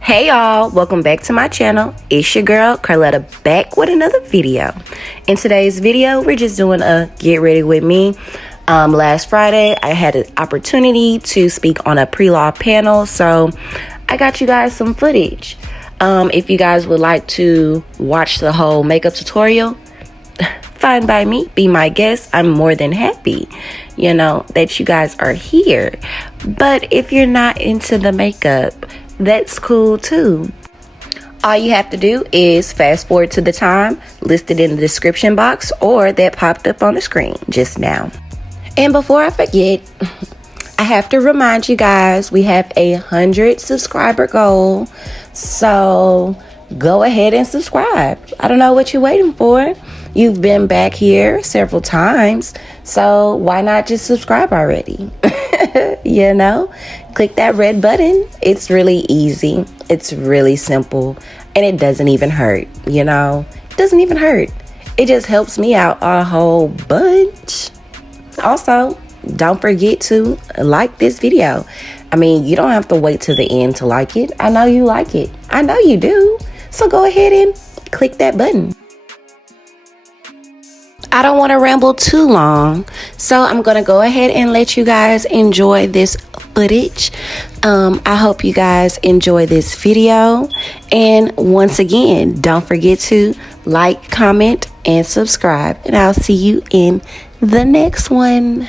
Hey y'all, welcome back to my channel. It's your girl Carletta back with another video. In today's video, we're just doing a get ready with me. Last Friday, I had an opportunity to speak on a pre-law panel, so I got you guys some footage. If you guys would like to watch the whole makeup tutorial, fine by me, be my guest. I'm more than happy, that you guys are here. But if you're not into the makeup, that's cool too. All you have to do is fast forward to the time listed in the description box or that popped up on the screen just now. And before I forget, I have to remind you guys, we have a 100 subscriber goal. So go ahead and subscribe. I don't know what you're waiting for. You've been back here several times, so why not just subscribe already? Click that red button. It's really easy. It's really simple, and it doesn't even hurt, It doesn't even hurt. It just helps me out a whole bunch. Also, don't forget to like this video. You don't have to wait to the end to like it. I know you like it. I know you do. So go ahead and click that button. I don't want to ramble too long, so I'm going to go ahead and let you guys enjoy this footage. I hope you guys enjoy this video. And once again, don't forget to like, comment, and subscribe. And I'll see you in the next one.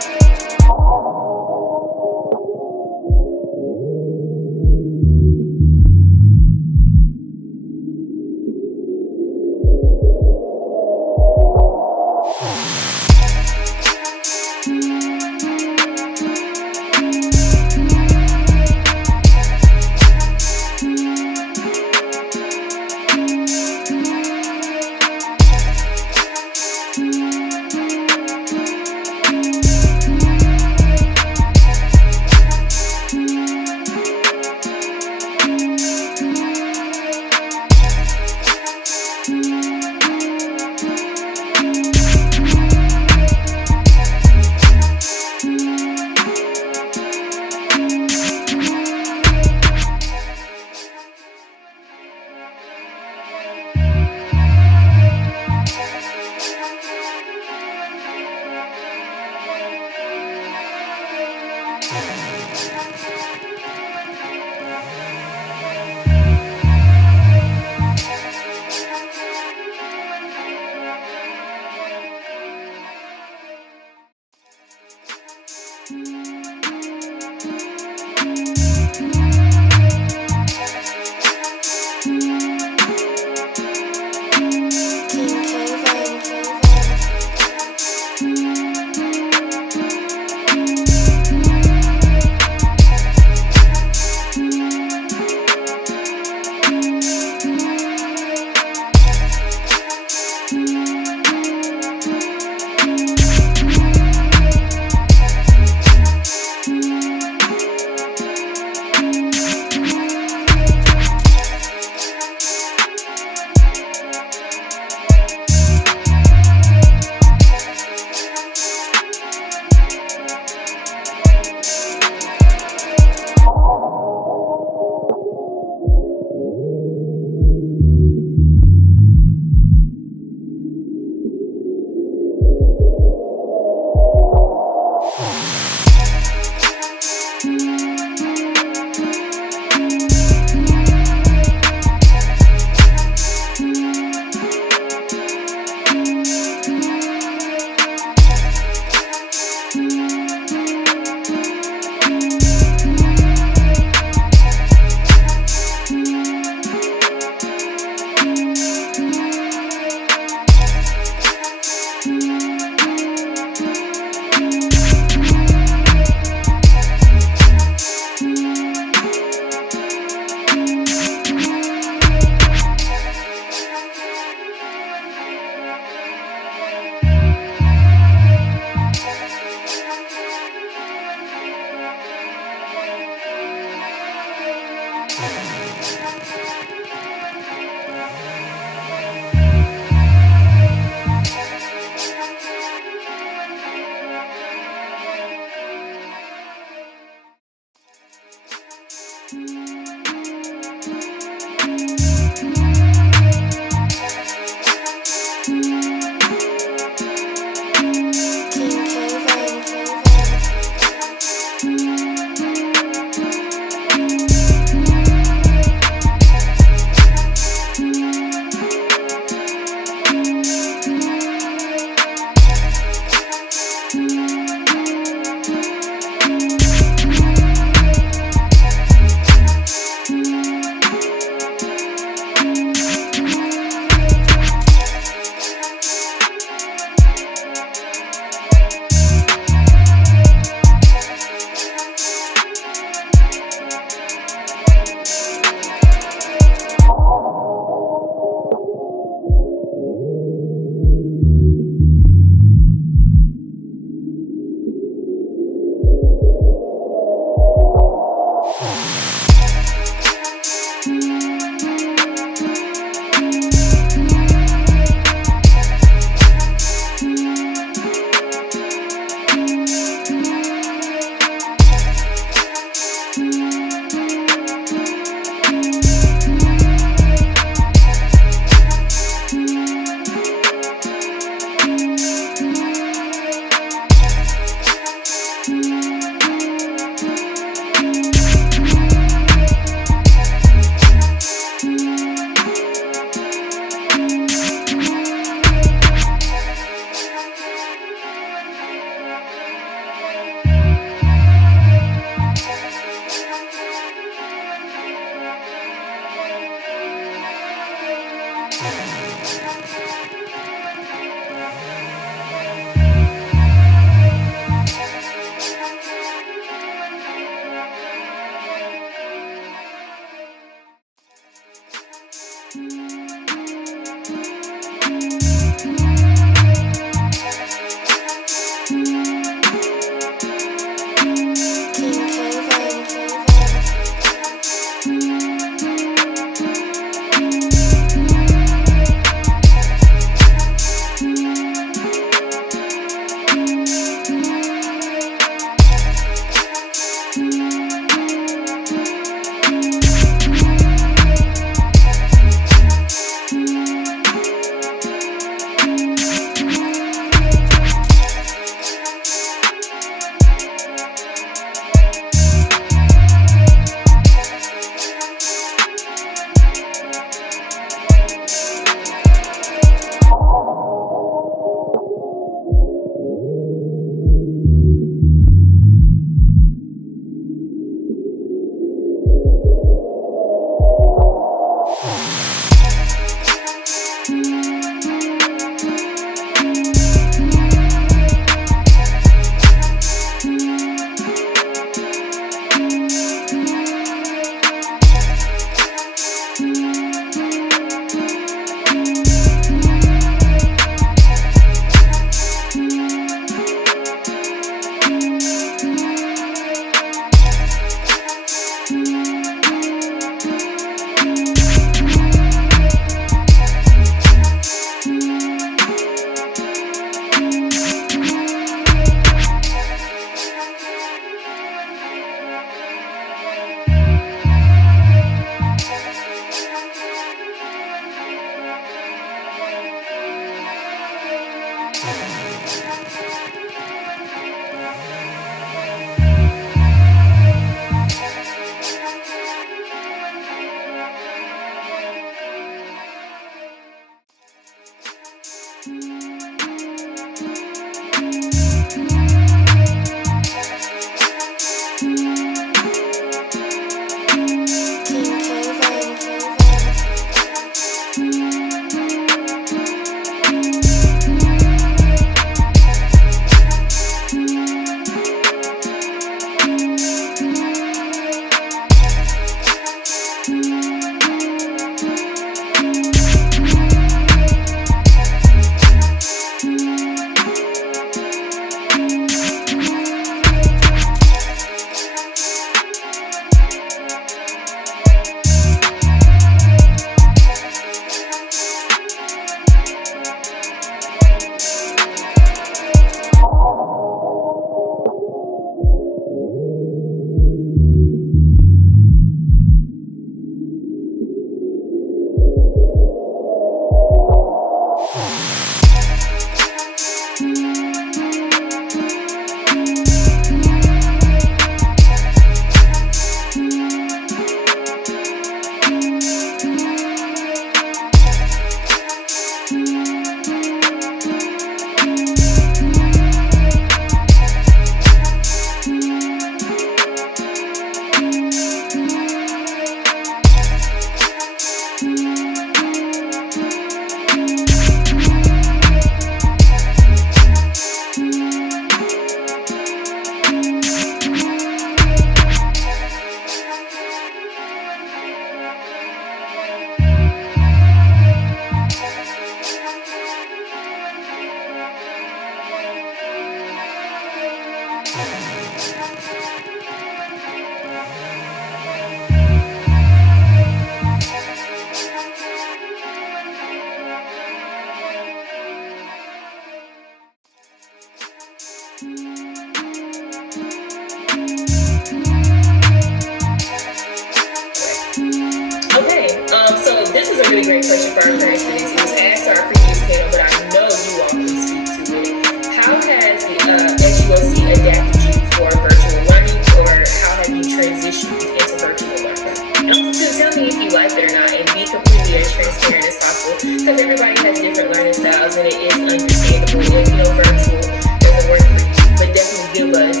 really great question for our current students. It was asked to our previous panel, but I know you all can speak to it. How has the SULC adapted you for virtual learning, or how have you transitioned into virtual learning? And also tell me if you like it or not, and be completely as transparent as possible, because everybody has different learning styles, and it is understandable if virtual doesn't work for you. But definitely give us,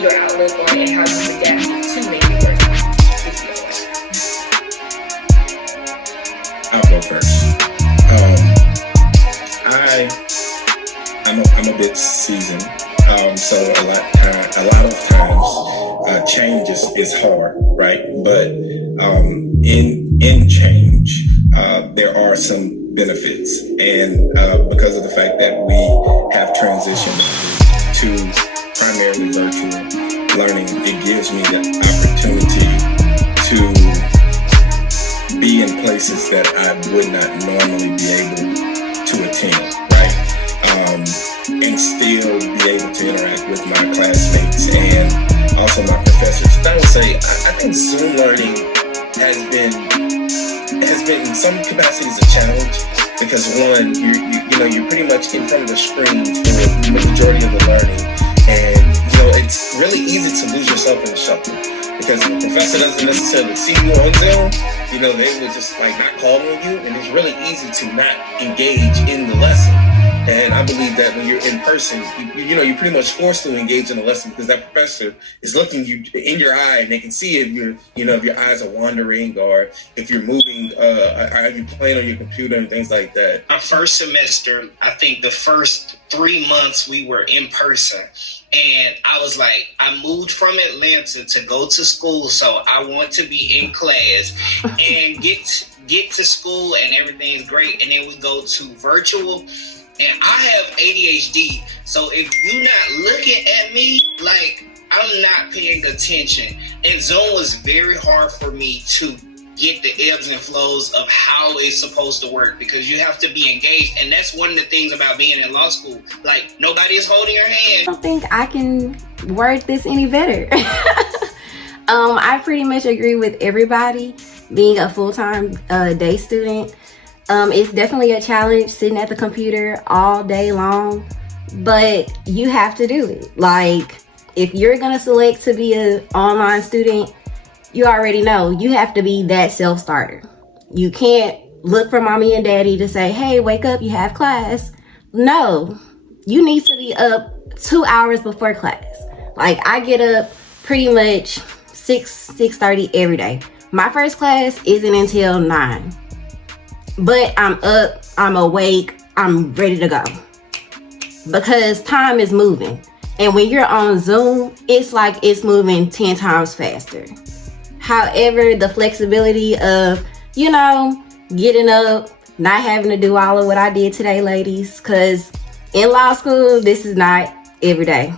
your outlook on it and how you've adapted to make it work. If you don't like it. I'll go first. first. I'm a bit seasoned, so a lot of times change is hard, right? But in change, there are some benefits, and because of the fact that we have transitioned to primarily virtual learning, it gives me the opportunity to be in places that I would not normally be able to attend, right? And still be able to interact with my classmates and also my professors. I would say I think Zoom learning has been in some capacities a challenge, because one, you're pretty much in front of the screen for the majority of the learning, and it's really easy to lose yourself in the shuffle, because the professor doesn't necessarily see you on Zoom. They would just not call on you, and it's really easy to not engage in the lesson. And I believe that when you're in person, you're pretty much forced to engage in the lesson, because that professor is looking you in your eye, and they can see if if your eyes are wandering, or if you're moving, are you playing on your computer and things like that. My first semester, I think the first 3 months we were in person. And I was like, I moved from Atlanta to go to school, so I want to be in class and get to school, and everything's great. And then we go to virtual, and I have ADHD, so if you're not looking at me, I'm not paying attention. And Zoom was very hard for me to get the ebbs and flows of how it's supposed to work, because you have to be engaged. And that's one of the things about being in law school. Nobody is holding your hand. I don't think I can word this any better. I pretty much agree with everybody. Being a full-time day student, it's definitely a challenge sitting at the computer all day long, but you have to do it. If you're gonna select to be an online student, you already know you have to be that self-starter. You can't look for mommy and daddy to say, hey, wake up, you have class. No, you need to be up 2 hours before class. I get up pretty much 6:30 every day. My first class isn't until 9. But I'm up, I'm awake, I'm ready to go. Because time is moving. And when you're on Zoom, it's like it's moving 10 times faster. However, the flexibility of, getting up, not having to do all of what I did today, ladies, because in law school, this is not every day.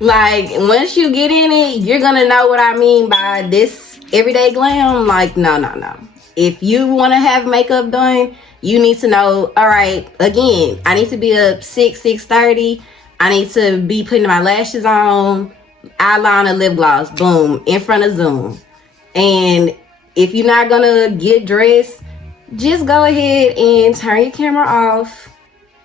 Once you get in it, you're gonna know what I mean by this everyday glam. No. If you want to have makeup done, you need to know, all right, again, I need to be up 6:30. I need to be putting my lashes on, eyeliner, lip gloss, boom, in front of Zoom. And if you're not gonna get dressed, just go ahead and turn your camera off.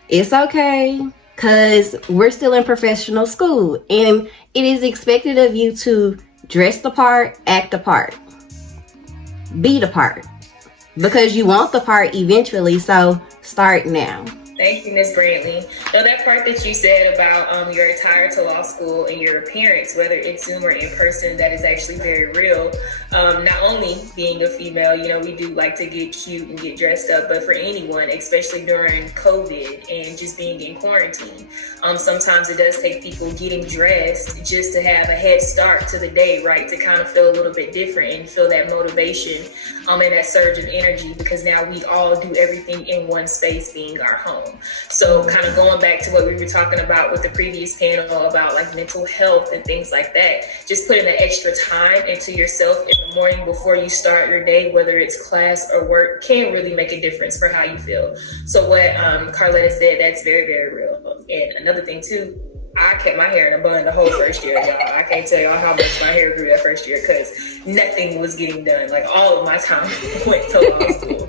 It's okay, because we're still in professional school, and it is expected of you to dress the part, act the part, be the part, because you want the part eventually. So start now. Thank you, Ms. Brantley. That part that you said about your attire to law school and your appearance, whether it's Zoom or in person, that is actually very real. Not only being a female, we do like to get cute and get dressed up, but for anyone, especially during COVID and just being in quarantine, sometimes it does take people getting dressed just to have a head start to the day, right? To kind of feel a little bit different and feel that motivation and that surge of energy, because now we all do everything in one space, being our home. So kind of going back to what we were talking about with the previous panel about mental health and things like that, just putting the extra time into yourself in the morning before you start your day, whether it's class or work, can really make a difference for how you feel. So what Carletta said, that's very, very real. And another thing too, I kept my hair in a bun the whole first year, y'all. I can't tell y'all how much my hair grew that first year, because nothing was getting done. All of my time went to law school.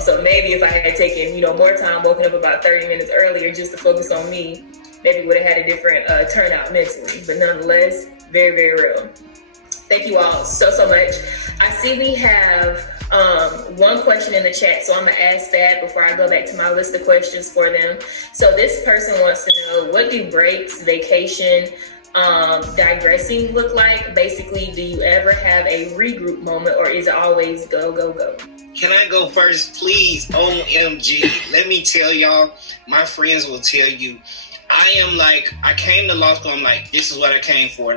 So maybe if I had taken, more time, woken up about 30 minutes earlier just to focus on me, maybe would have had a different turnout mentally. But nonetheless, very, very real. Thank you all so much. I see we have one question in the chat, so I'm gonna ask that before I go back to my list of questions for them. So this person wants to know, what do breaks, vacation, digressing look like? Basically, do you ever have a regroup moment, or is it always go, go, go? Can I go first, please? OMG. Let me tell y'all, my friends will tell you, I came to law school, I'm like, this is what I came for.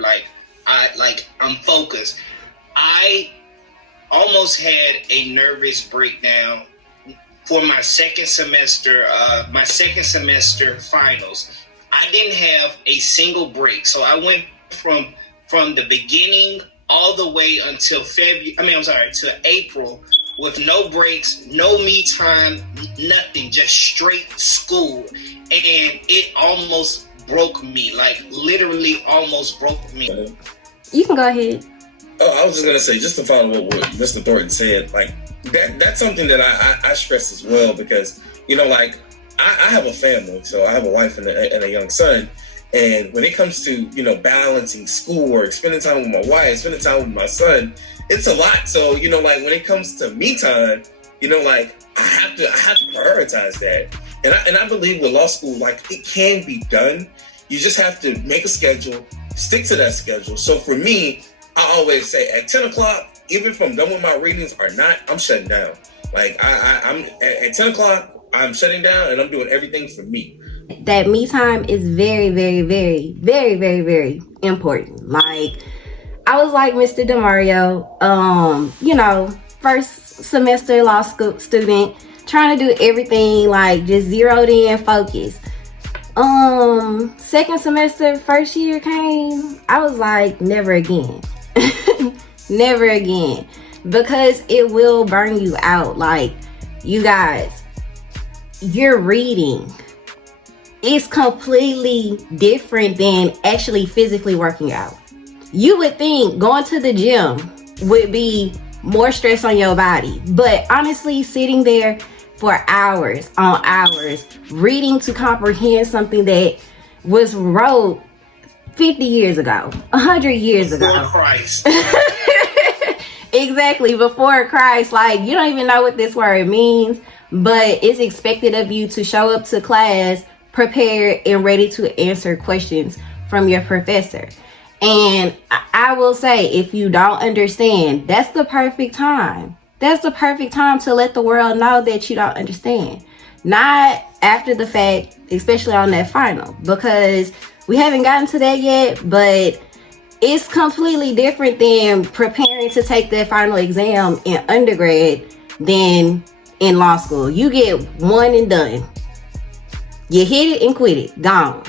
I'm focused. I almost had a nervous breakdown for my second semester finals. I didn't have a single break. So I went from the beginning all the way until to April, with no breaks, no me time, nothing, just straight school. And it almost broke me, like literally almost broke me. You can go ahead. Oh, I was just gonna say, just to follow what Mr. Thornton said, like that's something that I stress as well, because like I have a family, so I have a wife and a young son, and when it comes to balancing schoolwork, spending time with my wife, spending time with my son, it's a lot. So like when it comes to me time, like I have to prioritize that, and I believe with law school, like it can be done. You just have to make a schedule, stick to that schedule. So for me, I always say at 10 o'clock, even if I'm done with my readings or not, I'm shutting down. Like I'm at 10 o'clock, I'm shutting down and I'm doing everything for me. That me time is very, very, very, very, very, very important. Like, I was like Mr. DeMario, first semester law school student, trying to do everything, like just zeroed in, focused. Second semester, first year came, I was like, never again. Never again. Because it will burn you out. Like, you guys, your reading is completely different than actually physically working out. You would think going to the gym would be more stress on your body, but honestly, sitting there for hours on hours, reading to comprehend something that was wrote 50 years ago, 100 years ago. Before Christ. Exactly, before Christ. Like, you don't even know what this word means, but it's expected of you to show up to class prepared and ready to answer questions from your professor. And I will say, if you don't understand, that's the perfect time. That's the perfect time to let the world know that you don't understand. Not after the fact, especially on that final, because we haven't gotten to that yet, but it's completely different than preparing to take that final exam in undergrad than in law school. You get one and done. You hit it and quit it. Gone.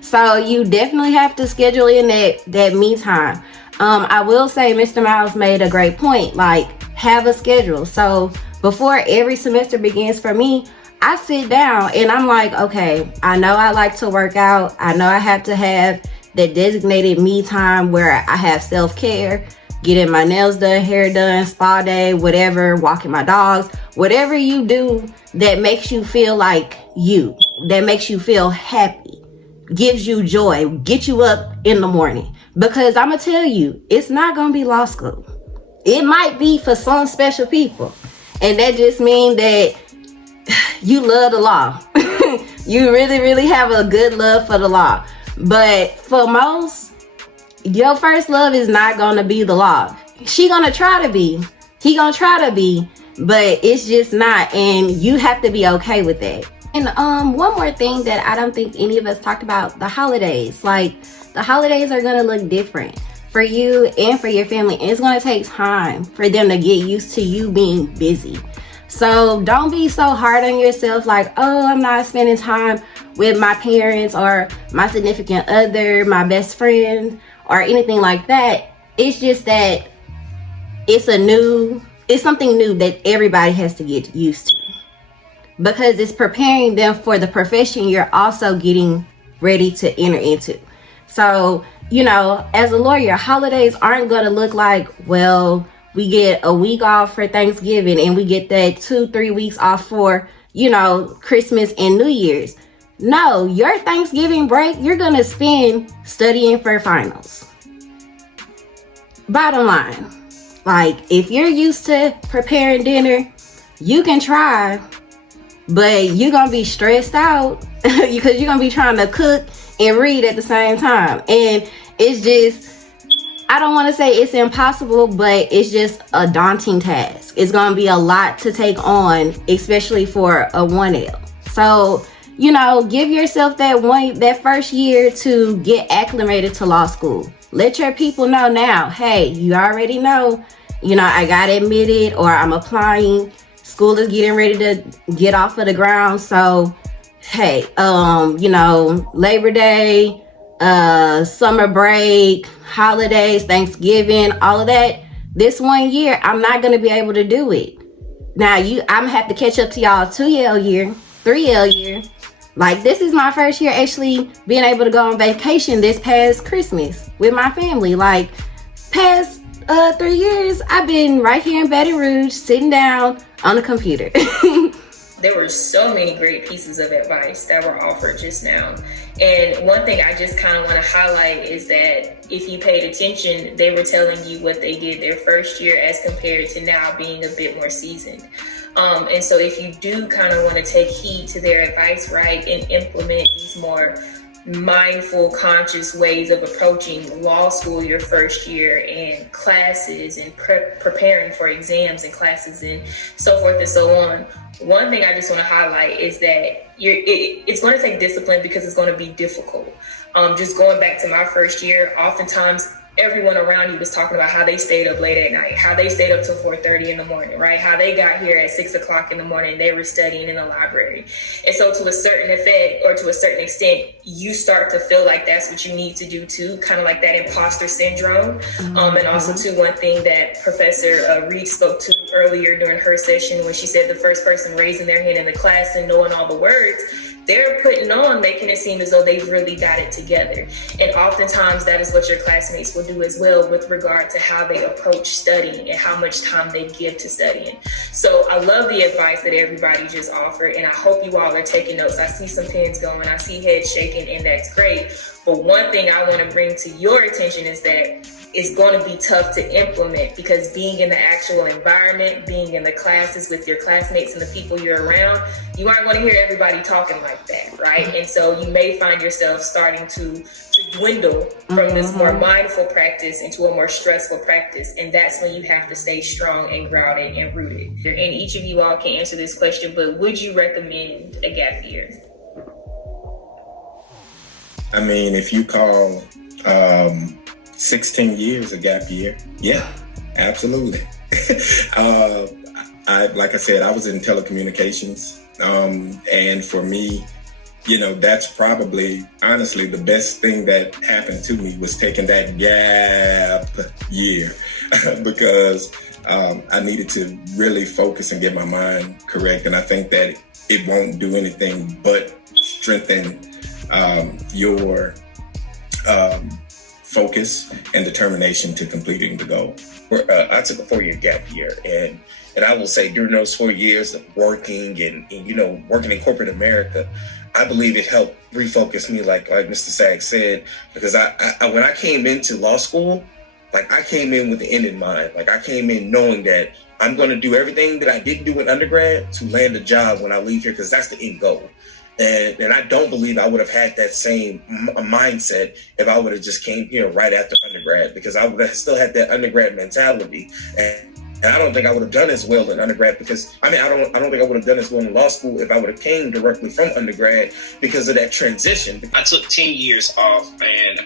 So you definitely have to schedule in that me time. I will say Mr. Miles made a great point. Like, have a schedule. So before every semester begins for me, I sit down and I'm like, okay, I know I like to work out. I know I have to have that designated me time where I have self-care, getting my nails done, hair done, spa day, whatever, walking my dogs, whatever you do that makes you feel like you, that makes you feel happy, gives you joy, get you up in the morning. Because I'm going to tell you, it's not going to be law school. It might be for some special people. And that just means that you love the law. You really, really have a good love for the law. But for most, your first love is not going to be the law. She going to try to be. He going to try to be. But it's just not. And you have to be okay with that. And one more thing that I don't think any of us talked about, the holidays. Like, the holidays are going to look different for you and for your family. And it's going to take time for them to get used to you being busy. So don't be so hard on yourself, like, oh, I'm not spending time with my parents or my significant other, my best friend, or anything like that. It's just that it's something new that everybody has to get used to, because it's preparing them for the profession you're also getting ready to enter into. So, as a lawyer, holidays aren't going to look like, well, we get a week off for Thanksgiving and we get that 2-3 weeks off for, Christmas and New Year's. No, your Thanksgiving break, you're going to spend studying for finals. Bottom line, like, if you're used to preparing dinner, you can try, but you're going to be stressed out because you're going to be trying to cook and read at the same time. And it's just, I don't want to say it's impossible, but it's just a daunting task. It's going to be a lot to take on, especially for a 1L. So, you know, give yourself that first year to get acclimated to law school. Let your people know now, hey, you already know, I got admitted or I'm applying. School is getting ready to get off of the ground. So, hey, Labor Day, summer break, holidays, Thanksgiving, all of that. This 1 year, I'm not going to be able to do it. Now, I'm going to have to catch up to y'all 2L year, 3L year. Like, this is my first year actually being able to go on vacation this past Christmas with my family. Like, past 3 years, I've been right here in Baton Rouge, sitting down on the computer. There were so many great pieces of advice that were offered just now. And one thing I just kind of want to highlight is that if you paid attention, they were telling you what they did their first year as compared to now being a bit more seasoned. And so if you do kind of want to take heed to their advice, right, and implement these more mindful, conscious ways of approaching law school your first year and classes and preparing for exams and classes and so forth and so on. One thing I just want to highlight is that it's going to take discipline because it's going to be difficult. Just going back to my first year, oftentimes everyone around you was talking about how they stayed up late at night, how they stayed up till 4:30 in the morning, right? How they got here at 6 o'clock in the morning, they were studying in the library. And so to a certain effect, or to a certain extent, you start to feel like that's what you need to do too, kind of like that imposter syndrome. And also too, one thing that Professor Reed spoke to earlier during her session when she said the first person raising their hand in the class and knowing all the words, they're putting on, making it seem as though they've really got it together. And oftentimes that is what your classmates will do as well with regard to how they approach studying and how much time they give to studying. So I love the advice that everybody just offered, and I hope you all are taking notes. I see some pens going, I see heads shaking, and that's great. But one thing I want to bring to your attention is that it's going to be tough to implement, because being in the actual environment, being in the classes with your classmates and the people you're around, you aren't going to hear everybody talking like that, right? And so you may find yourself starting to dwindle from this more mindful practice into a more stressful practice. And that's when you have to stay strong and grounded and rooted. And each of you all can answer this question, but would you recommend a gap year? I mean, if you call 16 years a gap year, yeah, absolutely. Like I said, I was in telecommunications, and for me, that's probably, honestly, the best thing that happened to me was taking that gap year because I needed to really focus and get my mind correct. And I think that it won't do anything but strengthen your focus and determination to completing the goal. I took a 4-year gap year, and I will say during those 4 years of working and working in corporate America, I believe it helped refocus me, like Mr. Sag said, because I when I came into law school, like I came in with the end in mind. Like I came in knowing that I'm going to do everything that I didn't do in undergrad to land a job when I leave here, because that's the end goal. And I don't believe I would have had that same mindset if I would have just came here right after undergrad, because I would have still had that undergrad mentality. And I don't think I would have done as well in undergrad, because I don't think I would have done as well in law school if I would have came directly from undergrad because of that transition. I took 10 years off, and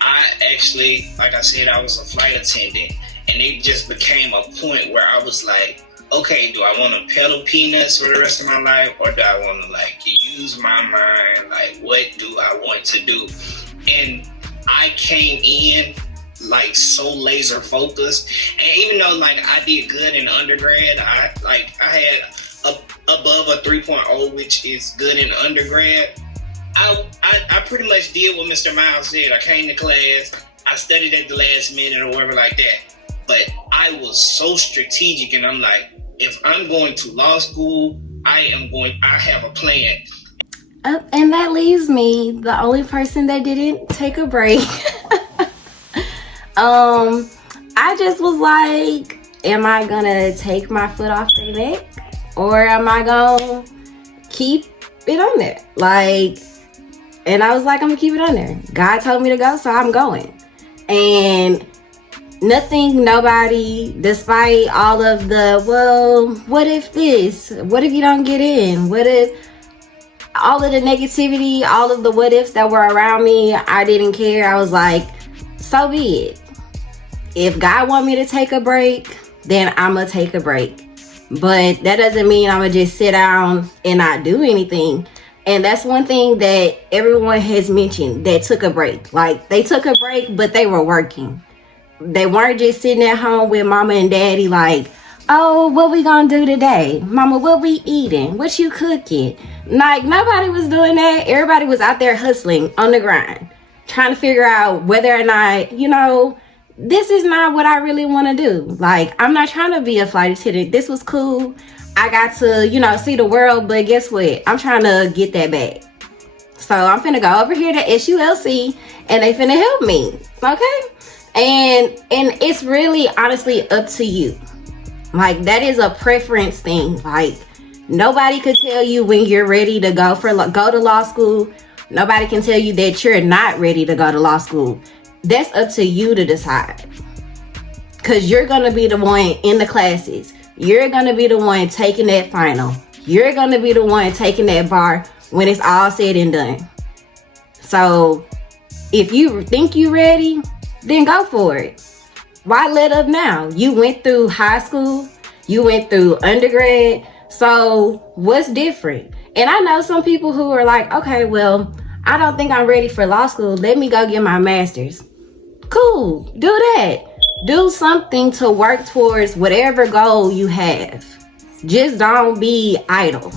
I actually, like I said, I was a flight attendant, and it just became a point where I was like, okay, do I want to peddle peanuts for the rest of my life, or do I want to use my mind? Like, what do I want to do? And I came in so laser focused, and even though I did good in undergrad, I had above a 3.0, which is good in undergrad. I pretty much did what Mr. Miles said. I came to class, I studied at the last minute or whatever like that. But I was so strategic, and I'm like, if I'm going to law school, I have a plan. And that leaves me, the only person that didn't take a break. I just was like, am I gonna take my foot off the neck, or am I gonna keep it on there? And I was like, I'm gonna keep it on there. God told me to go, so I'm going. And nothing, nobody, despite all of the, well, what if this? What if you don't get in? What if all of the negativity, all of the what ifs that were around me, I didn't care. I was like, so be it. If God want me to take a break, then I'm gonna take a break. But that doesn't mean I'm gonna just sit down and not do anything. And that's one thing that everyone has mentioned that took a break. Like, they took a break, but they were working. They weren't just sitting at home with mama and daddy like, oh, what we gonna do today? Mama, what we eating? What you cooking? Like, nobody was doing that. Everybody was out there hustling on the grind, trying to figure out whether or not, this is not what I really want to do. Like, I'm not trying to be a flight attendant. This was cool. I got to, see the world, but guess what? I'm trying to get that back. So I'm finna go over here to SULC and they finna help me. Okay? And it's really honestly up to you. Like, that is a preference thing. Like, nobody could tell you when you're ready to go to law school. Nobody can tell you that you're not ready to go to law school. That's up to you to decide. Because you're going to be the one in the classes. You're going to be the one taking that final. You're going to be the one taking that bar when it's all said and done. So if you think you're ready, then go for it. Why let up now? You went through high school. You went through undergrad. So what's different? And I know some people who are like, okay, well, I don't think I'm ready for law school. Let me go get my master's. Cool. Do that. Do something to work towards whatever goal you have. Just don't be idle.